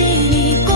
起你。